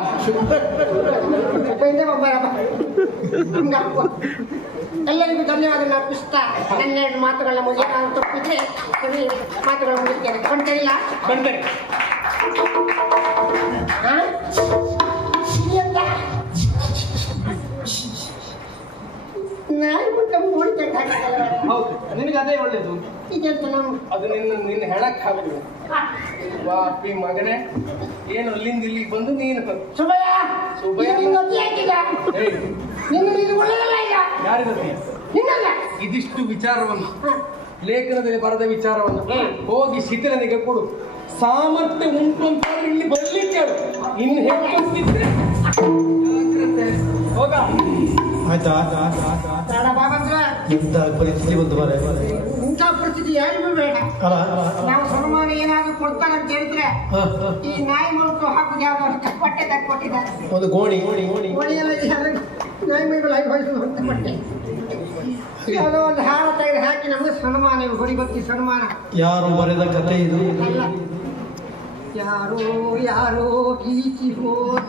ಸುಪ್ಪಯ್ಯಂದೇ ಒಬ್ಬರಪ್ಪ ಎಲ್ಲರಿಗೂ ಧನ್ಯವಾದ ಅರ್ಪಿಸ್ತಾ ನನ್ನ 2 ಮಾತುಗಳನ್ನ ಮುಗಿಯ ನಾನು ತಪ್ಪಿದ್ರೆ ಮಾತುಗಳ ಮುಗಿಸ್ತೇನೆ. ಕೊಂಡ್ತಿಲ್ಲ ಬಂದರೆ ನಾಯಿ ಮುಟ್ಟ ನೋಡ್ತಕ್ಕ ಹೌದು, ನಿನಗೆ ಅದೇ ಒಳ್ಳೇದು. ಈಗೆಂತ ನಾವು ಅದು ನಿನ್ನ ಹೆಣಕ್ಕೆ ಹಾಕುದು. ವಾಪಿ ಮಗನೇ, ಏನು ಅಲ್ಲಿಂದ ಇಲ್ಲಿಗೆ ಬಂದು ನೀನು ಸುಬ್ಬಯ್ಯ ಸುಬ್ಬಯ್ಯ ಹಾಕಿಲ್ಲ ಏಯ್, ನಿನ್ನ ಇದು ಒಳ್ಳೆಯದಲ್ಲ ಈಗ ಯಾರಿಗತ್ತೆ ನಿನ್ನಲ್ಲ ಇದಿಷ್ಟು ವಿಚಾರವನ್ನು ಲೇಖನದಲ್ಲಿ ಬರೆದ ವಿಚಾರವನ್ನು ಹೋಗಿ ಶಿಥಿಲನಿಗೆ ಕೊಡು. ಸಾಮರ್ಥ್ಯ ಉಂಟು ಅಂತ ಇಲ್ಲಿ ಬರ್ಲಿಕ್ಕೆ ಹೇಳು. ಇನ್ನು ಹೆಚ್ಚಿದ್ರೆ ಹೋಗ. ಆಯ್ತಾ? ಬೇಡ ಬಾಬಂದ್ರ ಎಂತ ಪರಿಸ್ಥಿತಿ ಬಂತು ಮಾರೆ. ಇಂಥ ಪರಿಸ್ಥಿತಿ ಯಾರಿಗೂ ಬೇಡ. ಅಲ್ಲ ನಾವು ಸನ್ಮಾನ ಏನಾದ್ರು ಕೊಡ್ತಾರೆ ಅಂತ ಹೇಳಿದ್ರೆ ಈ ನಾಯಿ ಮೂಲಕ ಹಾಕುದು ಯಾವ್ದು ಬಟ್ಟೆ ಕೊಟ್ಟಿದ್ದಾರೆ. ಒಂದು ಗೋಣಿ ಗೋಣಿಯೆಲ್ಲ ನಾಯಿ ಮೈಗಳು ಹಾಕಿ ಅಂತ ಬಟ್ಟೆ ಯಾವುದೋ ಒಂದು ಹಾರ ತೆಗೆದು ಹಾಕಿ ನಮಗೆ ಸನ್ಮಾನ, ಹೊಡಿಬತ್ತಿ ಸನ್ಮಾನ. ಯಾರು ಬರೆದ ಕಥೆ ಇದು? ಅಲ್ಲ, ಯಾರೋ ಯಾರೋ ಗೀಚಿ ಹೋದ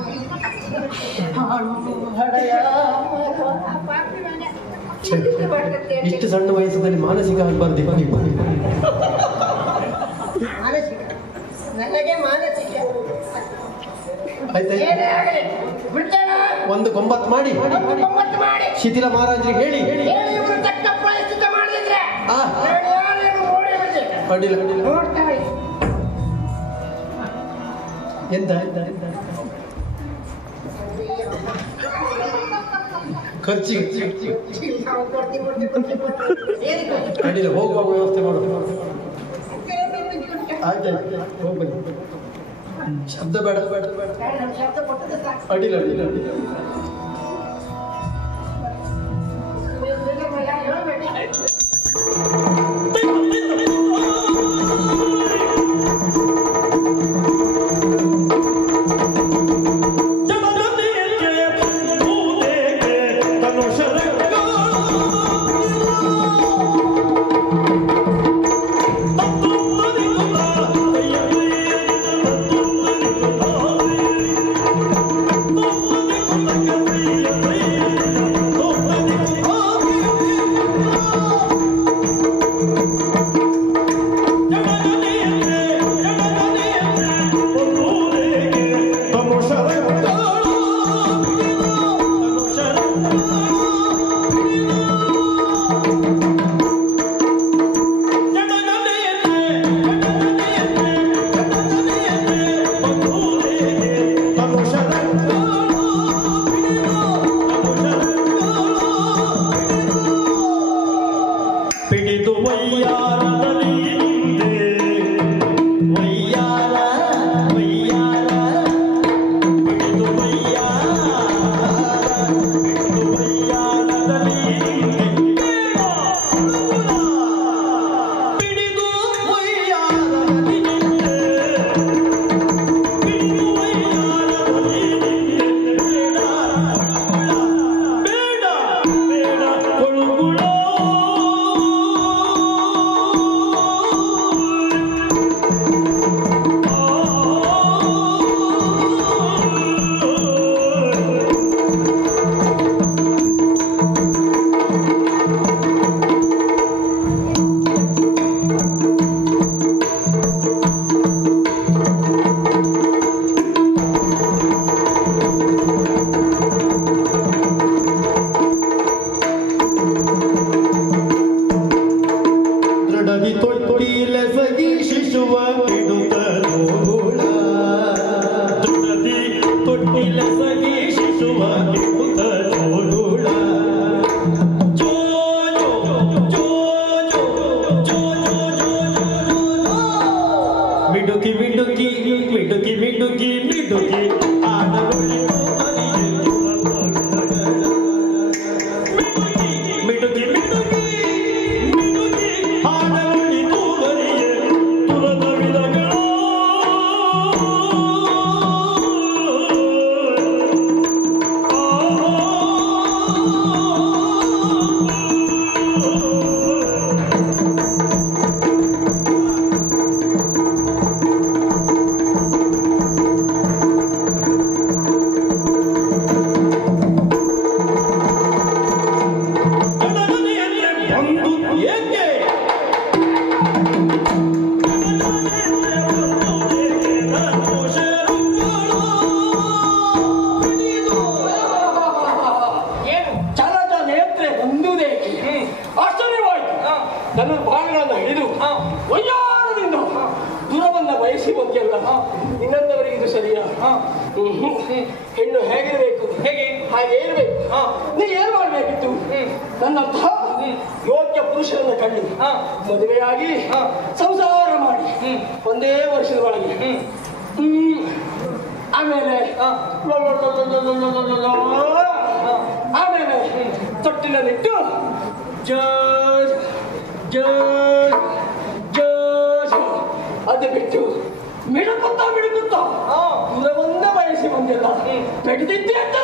ಇಷ್ಟು ಸಣ್ಣ ವಯಸ್ಸಲ್ಲಿ ಮಾನಸಿಕ ಆಗಬಾರ್ದು. ಮಾನಸಿಕ ನನಗೆ ಮಾನಸಿಕ ಆಯ್ತಾ? ಏನೇ ಆಗಲಿ ಬಿಡ್ತೇನೆ. ಒಂದು ಕೊಂಬತ್ತು ಮಾಡಿ ಮಾಡಿ ಶಿಥಿಲ ಮಹಾರಾಜರಿಗೆ ಹೇಳಿ ಇವರು ತಕ್ಕ ಪ್ರಾಯಶ್ಚಿತ್ತ ಮಾಡಿದ್ರೆ ಆ ಯಾರೇನು ಓಡಿ ಅಡ್ಡಿಲ್ಲ ನೋಡ್ತಾರೆ. ಎಂತ ಖರ್ಚಿಗೆ ಅಡ್ಡಿಲ್ಲ, ಹೋಗುವಾಗ ವ್ಯವಸ್ಥೆ ಮಾಡು. ಆಯ್ತಾಯ್ತು, ಹೋಗ್ಬನ್ನಿ. ಶಬ್ದ ಬೇಡ ಅಡ್ಡಿಲ್ಲ ಅಡ್ಡಿಲ್ಲ ಅಡ್ಡಿಲ್ಲ. ಇನ್ನೊಂದವರಿಗೆ ಇದು ಸರಿಯಾ? ಹೆಣ್ಣು ಹೇಗಿರ್ಬೇಕು, ಹೇಗೆ ಹಾಗೆ ಇರ್ಬೇಕು. ನೀ ಏನ್ ಮಾಡ್ಬೇಕಿತ್ತು? ನನ್ನಂತಹ ಯೋಗ್ಯ ಪುರುಷರನ್ನ ಕಂಡು ಮದುವೆಯಾಗಿ ಸಂಸಾರ ಮಾಡಿ ಒಂದೇ ವರ್ಷದ ಒಳಗೆ ಆಮೇಲೆ ತೊಟ್ಟಿನಲ್ಲಿಟ್ಟು ಜೋಶ್ ಜೋಶ್ ಜೋಶ್ ಅದು ಬಿಟ್ಟು ಮಿಡುಕುತ್ತಾ ದೂರ ಒಂದ ಬಯಸಿ ಬಂದಿಲ್ಲ ಬೆಳೆದಿದ್ದೆ ಅಂತ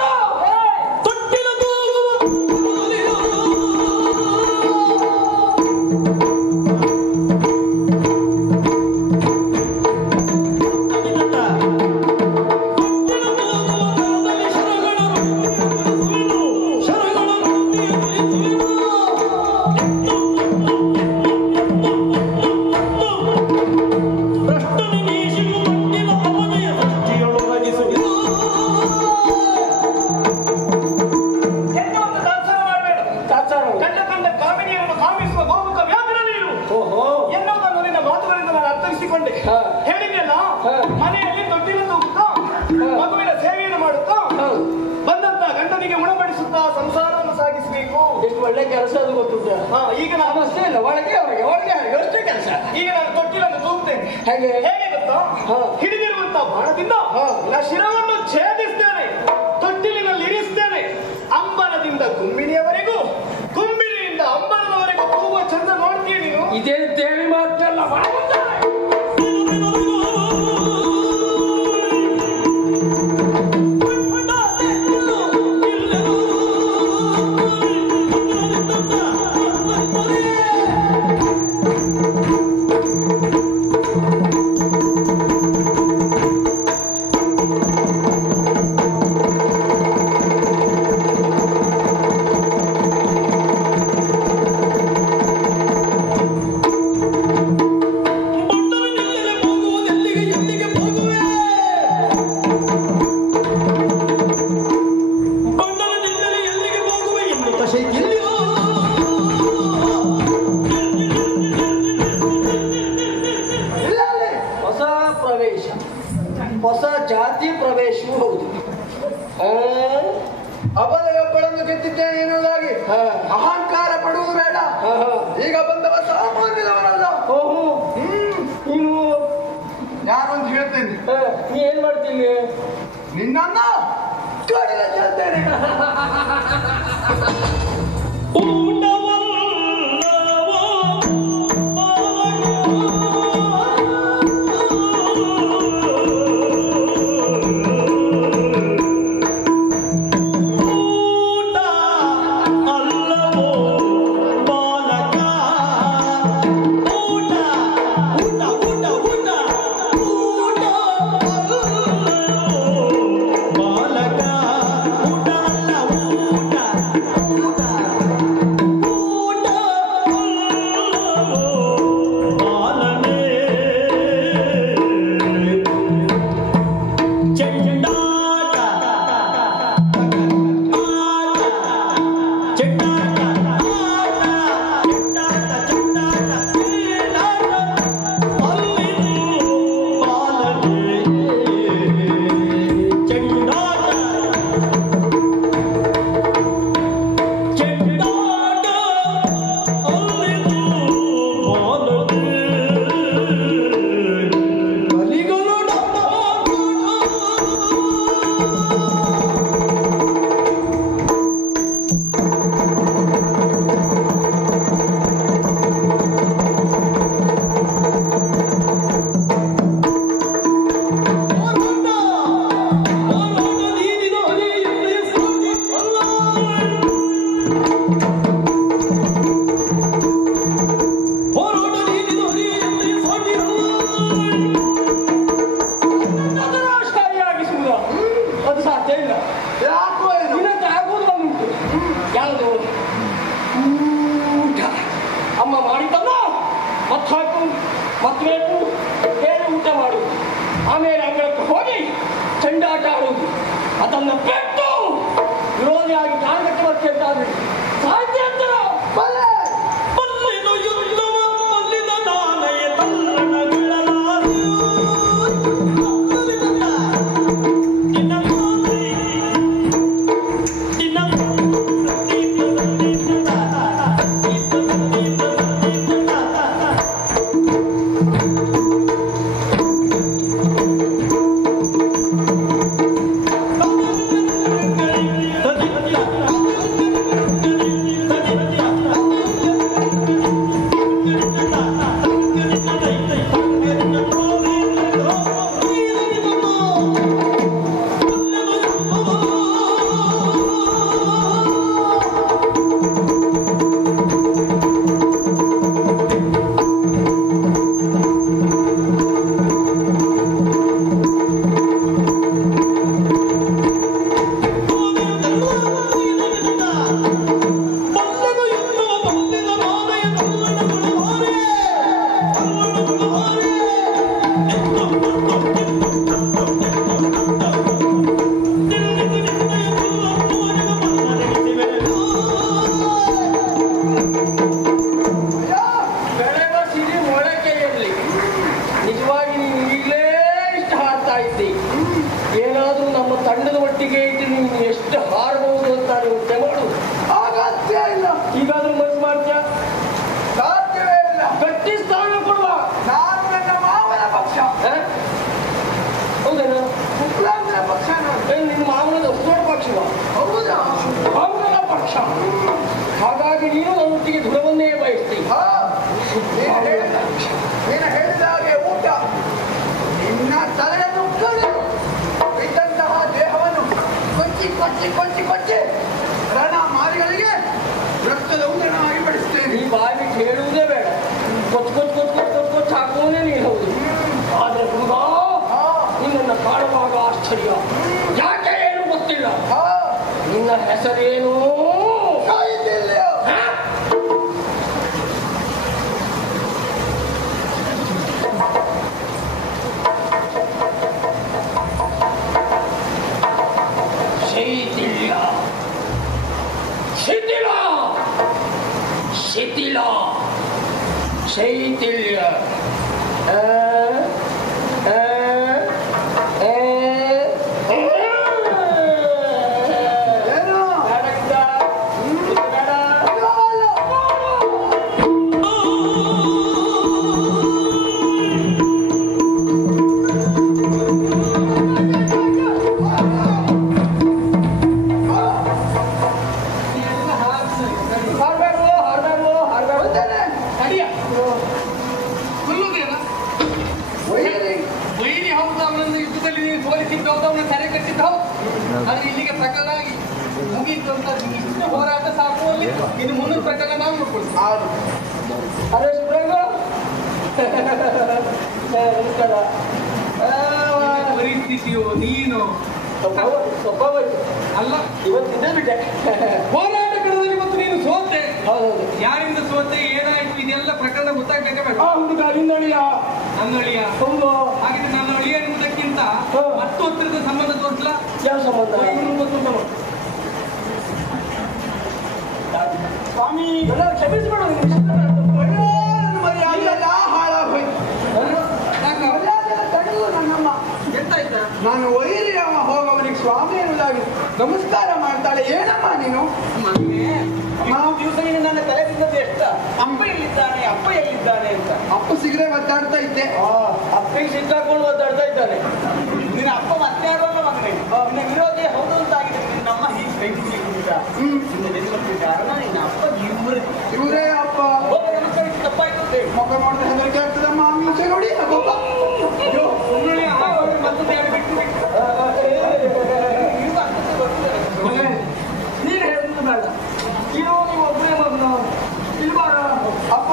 ಹೇಳಿದ್ಯಲ್ಲ, ಮನೆಯಲ್ಲಿ ತೊಟ್ಟಿಲ ತೂಗುತ್ತಾ ಮಗುವಿನ ಸೇವೆಯನ್ನು ಮಾಡುತ್ತಾ ಬಂದಂತ ಗಂಡನಿಗೆ ಉಣಬಡಿಸುತ್ತಾ ಸಂಸಾರವನ್ನು ಸಾಗಿಸಬೇಕು. ಎಷ್ಟು ಒಳ್ಳೆ ಕೆಲಸ ಅದು ಗೊತ್ತುಂಟ. ಈಗ ನಾನು ಅಷ್ಟೇ ಇಲ್ಲ, ಒಳಗೆ ಒಳಗೆ ಒಳಗೆ ಅಷ್ಟೇ ಕೆಲಸ. ಈಗ ನಾನು ತೊಟ್ಟಿಲನ್ನು ತೂಗುತ್ತೇನೆ. ಹೇಗೆ ಹೇಗೆ ಗೊತ್ತಾ? ಹಿಡಿದಿರುವಂತ ಬಾಣದಿಂದ ನನ್ನ ಶಿರವನ್ನು ಛೇದಿಸ್ತೇನೆ, ತೊಟ್ಟಿಲಿನಲ್ಲಿ ಇರಿಸ್ತೇನೆ. ಅಂಬರದಿಂದ ಕುಂಬಿನಿಯವರೆಗೂ, ಕುಂಬಿನಿಯಿಂದ ಅಂಬರದವರೆಗೂ ಹೋಗುವ ಚಂದ ನೋಡ್ತೀಯ ನೀನು. ಇದೇ ದೇವಿ ಮಾತಲ್ಲ ಹೊಸ ಜಾತಿ ಪ್ರವೇಶವೂ ಹೌದು. ಅಬಲೆಯೊಬ್ಬಳನ್ನು ಗೆದ್ದಿದ್ದೇನೆ ಎನ್ನುವುದಾಗಿ ಅಹಂಕಾರ ಪಡುವುದು ಬೇಡ. ಈಗ ಬಂದವ ಸಾಮಾನ್ಯದವನಲ್ಲ. ನೀನು ಯಾರೊಂದು ಹೇಳ್ತೇನೆ, ನೀ ಏನ್ ಮಾಡ್ತೀನಿ? ನಿನ್ನನ್ನ ಕಡಿಲ ಚೆಲ್ತೇನೆ. ಬಾಲಕ ಊಟ ಅಲ್ಲ ಮತ್ತಬೇಕು ಬೇರೆ ಊಟ ಮಾಡುವುದು, ಆಮೇಲೆ ಅಂಗಳಕ್ಕೆ ಹೋಗಿ ಚೆಂಡಾಟ ಆಡುವುದು. ಅದನ್ನು ಬಿಟ್ಟು ವಿರೋಧಿಯಾಗಿ ಕಾಲಗಟ್ಟೆ ಬರ್ತಿ ಅಂತ ಆದ್ರೆ ಸಾಧ್ಯ ಅಂತ ಏನಾದ್ರೂ ನಮ್ಮ ತಂಡದ ಒಟ್ಟಿಗೆ ಇದ್ದು ನೀನು ಎಷ್ಟು ಹಾರಬಹುದು ಅಂತ ಯೋಚನೆ ಮಾಡು. ಅಗತ್ಯ ಇಲ್ಲ. ಈಗಾದ್ರೂ ಮನಸ್ಸು ಮಾಡ್ತೀಯ? ಸಾಧ್ಯವೇ ಇಲ್ಲ. ಗಟ್ಟಿ ಸ್ಥಾನ ಕೊಡುವ. ನಾನು ನನ್ನ ಮಾವನ ಪಕ್ಷ. ಹೌದೇನ? ಶುಕ್ಲಾಂತರ ಪಕ್ಷ. ನಿನ್ನ ಮಾವನದ ಅಷ್ಟೋಡ ಪಕ್ಷವ? ಹೌದಾ? ಮಾವನ ಪಕ್ಷ. ಹಾಗಾಗಿ ನೀನು ನನ್ನೊಟ್ಟಿಗೆ ದೃಢವನ್ನೇ ಬಯಸ್ತಿ. ನೀನು ಹೇಳಿದ ಹಾಗೆ ಊಟ, ನಿನ್ನ ತಲೆಯನ್ನು ಕಳೆದು ಇದ್ದಂತಹ ದೇಹವನ್ನು ಕೊಚ್ಚಿ ಕೊಚ್ಚಿ ಕೊಚ್ಚಿ ಕೊಚ್ಚಿ ರಣ ಮಾರಿಗಳಿಗೆ ರಕ್ತದ ಉಂದರನಾಗಿ ಬಡಿಸ್ತೇನೆ. ಈ ಬಾಯಿ ಹೇಳುವುದೇ ಬೇಡ. ಕೊಚ್ಚು ಕೊಚ್ಚು ಕೊಚ್ಚು ಕೊಚ್ಚು ಕೊಚ್ಚು ಕೊಚ್ಚು ಹಾಕುವನೇ ನೀನು. ಹೌದು. ಆದ್ರೆ ಹುಡುಗ ನಿನ್ನನ್ನು ಕಾಣುವಾಗ ಆಶ್ಚರ್ಯ. ಯಾಕೆ ಏನು ಗೊತ್ತಿಲ್ಲ. ನಿನ್ನ ಹೆಸರೇನು? ಶೈಥಿಲ್ಯ. ಶಿಥಿಲ. ಶಿಥಿಲ. ಶೈಥಿಲ್ಯ. ಆದ್ರೆ ಇಲ್ಲಿಗೆ ಪ್ರಕರಣ ಆಗಿ ಮುಗಿಯಿತು ಅಂತ ಇಷ್ಟು ಹೋರಾಟ ಸಾಕು. ಇನ್ನು ಮುಂದಿನ ಪ್ರಕರಣ ನಾವು ನೋಡ್ಕೊಳ್ತೀವಿ. ಅರೆ ಸುಬ್ರಂಗ, ನಮಸ್ಕಾರ. ಪರಿಸ್ಥಿತಿಯು ನೀನು ಅಲ್ಲ, ಇವತ್ತಿದ್ದೇ ಬಿಟ್ಟೆ. ಹೋರಾಟ ಕಣದಲ್ಲಿ ಮತ್ತು ನೀನು ಸೋತೆ. ಹೌದೌದು. ಯಾರಿಂದ ಸೋತೆ, ಏನಾಯ್ತು, ಇದೆಲ್ಲ ಪ್ರಕರಣ ಗೊತ್ತಾಗ್ಬೇಕ ಬೇಡ. ಹುಡುಗ ನಿನ್ನೊಳಿಯ ನನ್ನೊಳಿಯ ತುಂಬ. ಹಾಗಿದ್ರೆ ನನ್ನ ಒಳಿಯ ಎನ್ನುವುದಕ್ಕಿಂತ ಮತ್ತು ಹತ್ತಿರದ ಸಂಬಂಧ ತೋರಿಸಲ. ಯಾವ ಸಂಬಂಧ? ಸ್ವಾಮಿ ಕ್ಷಮಿಸ್ಬೇಡ. ಮರ್ಯಾದೆಲ್ಲ ಹಾಳಾಗೋಯ್ತು. ನನ್ನಮ್ಮ ಎಂತಾಯ್ತಾ? ನಾನು ವೈರಿಯವ ಹೋಗವನಿಗೆ ಸ್ವಾಮಿ ಎನ್ನುವುದಾಗಿ ನಮಸ್ಕಾರ ಮಾಡ್ತಾಳೆ. ಏನಮ್ಮ ನೀನು? ದಿವಸ ನೀನು ನನ್ನ ತಲೆ ತಿನ್ನದು ಎಷ್ಟ? ಅಪ್ಪ ಎಲ್ಲಿದ್ದಾನೆ, ಅಪ್ಪ ಎಲ್ಲಿದ್ದಾನೆ ಅಂತ. ಅಪ್ಪ ಸಿಗರೆ ಒದ್ದಾಡ್ತಾ ಇದ್ದೆ. ಅಪ್ಪಿಗೆ ಸಿಕ್ಕಾಕೊಂಡು ಒದ್ದಾಡ್ತಾ ಇದ್ದಾನೆ. ನಿನ್ನ ಅಪ್ಪ ಮತ್ತೆ ಯಾರಲ್ಲ ಮಗನೇ, ನಿನ್ನ ವಿರೋಧಿ ಹೌದು ಅಂತ ಆಗಿದೆ. ನಿನ್ನ ಅಮ್ಮ ಹೀಗೆ ಕೈ ಸಿಕ್ಕಿದ್ದ ಕಾರಣ ನಿನ್ನ ಅಪ್ಪ ಇವರೇ ಅಪ್ಪ. ತಪ್ಪಾಯ್ತು ಅಂತ ಹೇಳಿ ಮುಖ ನೋಡಿದ್ರೆ ಹೆದರಿಕೆ ಆಗ್ತದಮ್ಮ. ಮೀಸೆ ನೋಡಿ ಅಪ್ಪ. ನೀನು ಹೇಳುದು ಬೇಡ. ಇರೋ ನೀವು ಒಬ್ಬರೇ ಮಗನು. ಇಲ್ಬಾರ ಅಪ್ಪ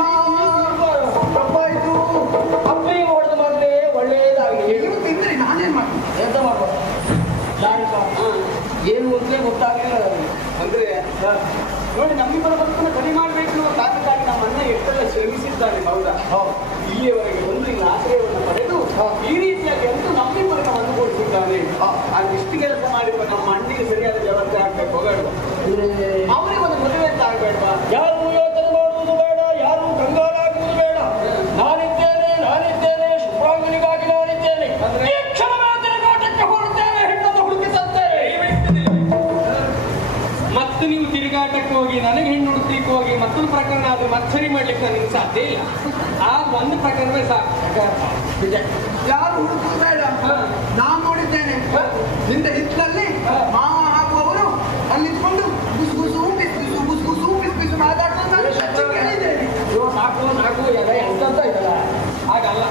ತಪ್ಪಾಯ್ತು. ಅಪ್ಪಿಗೆ ಹೊಡೆದ ಮಗನೇ ಒಳ್ಳೆಯದಾಗಲಿ. ನೀವು ತಿಂದ್ರಿ ನಾನೇನ್ ಮಾಡಿ ಎಂತ ಮಾಡ್ಬಾರ್ದು. ಏನು ಮೊದಲೇ ಗೊತ್ತಾಗಲಿಲ್ಲ ನನಗೆ. ಅಂದ್ರೆ ನೋಡಿ, ನಮ್ಮಿಬ್ಬರ ಬದುಕನ್ನು ಕಡಿಮೆ ಮಾಡಬೇಕು ಅನ್ನೋ ಕಾರಣಕ್ಕಾಗಿ ನಮ್ಮ ಅಣ್ಣ ಎಷ್ಟೆಲ್ಲ ಶ್ರಮಿಸಿದ್ದಾನೆ. ಹೌದಾ? ಇಲ್ಲಿಯವರೆಗೆ ಒಂದು ಅವರಿಗೆ ಒಂದು ಮದುವೆ ಅಂತ ಆಗ್ಬೇಡ್ವಾ? ಯಾರು ಯೋಚನೆ ಮಾಡುವುದು ಬೇಡ, ಯಾರು ಕಂಗಾಲಾಗುವುದು ಬೇಡ. ನಾನಿದ್ದೇನೆ ಶುಭ್ರಾಂಗನಿಗಾಗಿ ನಾನಿದ್ದೇನೆ. ಈ ಕ್ಷಣವೇ ತಿರುಗಾಟಕ್ಕೆ ಹೊರಡ್ತೇನೆ, ಹೆಣ್ಣನ್ನು ಹುಡುಕಿಸುತ್ತೇನೆ. ಮತ್ತು ನೀವು ತಿರುಗಾಟಕ್ಕೆ ಹೋಗಿ ನನಗೆ ಹೆಣ್ಣು ಹುಡುಕ್ಲಿಕ್ಕೆ ಹೋಗಿ ಮತ್ತೊಂದು ಪ್ರಕರಣ ಆದ್ರೆ ಮತ್ತೆ ಸರಿ ಮಾಡ್ಲಿಕ್ಕೆ ನನಗೆ ಸಾಧ್ಯ ಇಲ್ಲ. ಆಗ ಒಂದು ಪ್ರಕರಣವೇ ಸಾಕು. ಯಾರು ಹುಡುಕುದು ಬೇಡ, ನಾನು ನೋಡಿದ್ದೇನೆ. ನಿಂದ ಹಿತ್ತಲಲ್ಲಿ ಮಾವ ಹಾಕುವವರು ಅಲ್ಲಿ ಇಟ್ಕೊಂಡು ಗುಸು ಗುಸು ಪಿಸ್ಪಿಸು ಗುಸು ಗುಸು ಪಿಸ್ಪಿಸು ಮಾತಾಡುವುದು ನಾನು ಕೇಳಿದ್ದೇನೆ. ಸಾಕು ಎಲ್ಲ ಎಂತ ಇದಲ್ಲ. ಹಾಗಲ್ಲ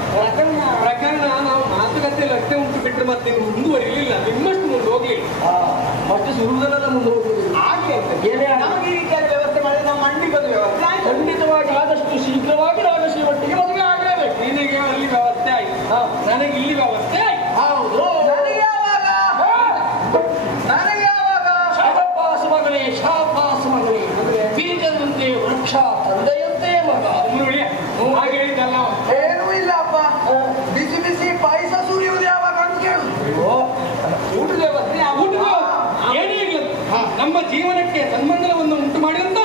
ಪ್ರಕರಣ ನಾವು ಮಾತುಕತೆಯಲ್ಲಿ ಅಷ್ಟೇ ಉಂಟು ಬಿಟ್ಟರೆ ಮತ್ತೆ ಮುಂದುವರಿಲಿಲ್ಲ, ನಿಮ್ಮಷ್ಟು ಮುಂದೆ ಹೋಗ್ಲಿಲ್ಲ. ಮತ್ತೆ ಸುರುವುದೆಲ್ಲ ಮುಂದೆ ಹೋಗುವುದಿಲ್ಲ. ಹಾಗೆ ಏನೇ ನಮಗೆ ಈ ರೀತಿಯಾದ ವ್ಯವಸ್ಥೆ ಮಾಡಿದ್ರೆ ನಮ್ಮ ಮಂಡಿಗೆ ಒಂದು ವ್ಯವಸ್ಥೆ ಆಯ್ತು. ಖಂಡಿತವಾಗಿ ಆದಷ್ಟು ಶೀಘ್ರವಾಗಿ ರಾಜಶ್ರೀಮಟ್ಟಿಗೆ ಮದುವೆ ಆಗಲೇಬೇಕು. ನಿನಗೆ ಅಲ್ಲಿ ವ್ಯವಸ್ಥೆ ಆಯ್ತು, ನನಗೆ ಇಲ್ಲಿ ವ್ಯವಸ್ಥೆ ಆಯ್ತು. ಹೌದು. ನನಗೆ ಯಾವಾಗ ಶಾಪಾಸು ಮಗಳೇ, ಶಾಪಾಸು ಮಗಳೇ, ಬೀಜದಂತೆ ವೃಕ್ಷ ತಂದೆಯಂತೆ ಮಗ. ಹಾಗೆ ಹೇಳಿದ್ದಲ್ಲ ಅವ. ಏನೂ ಇಲ್ಲ ಅಪ್ಪ. ಬಿಸಿ ಬಿಸಿ ಪಾಯಸ ಸುರಿಯುವುದು ಯಾವಾಗ ಅಂತ ಕೇಳು. ಊಟದ ವ್ಯವಸ್ಥೆ ಊಟದ ಏನೇ ಇರಲಿ ನಮ್ಮ ಜೀವನಕ್ಕೆ ಸನ್ಮಂಗಲವನ್ನು ಉಂಟು ಮಾಡಿದಂತ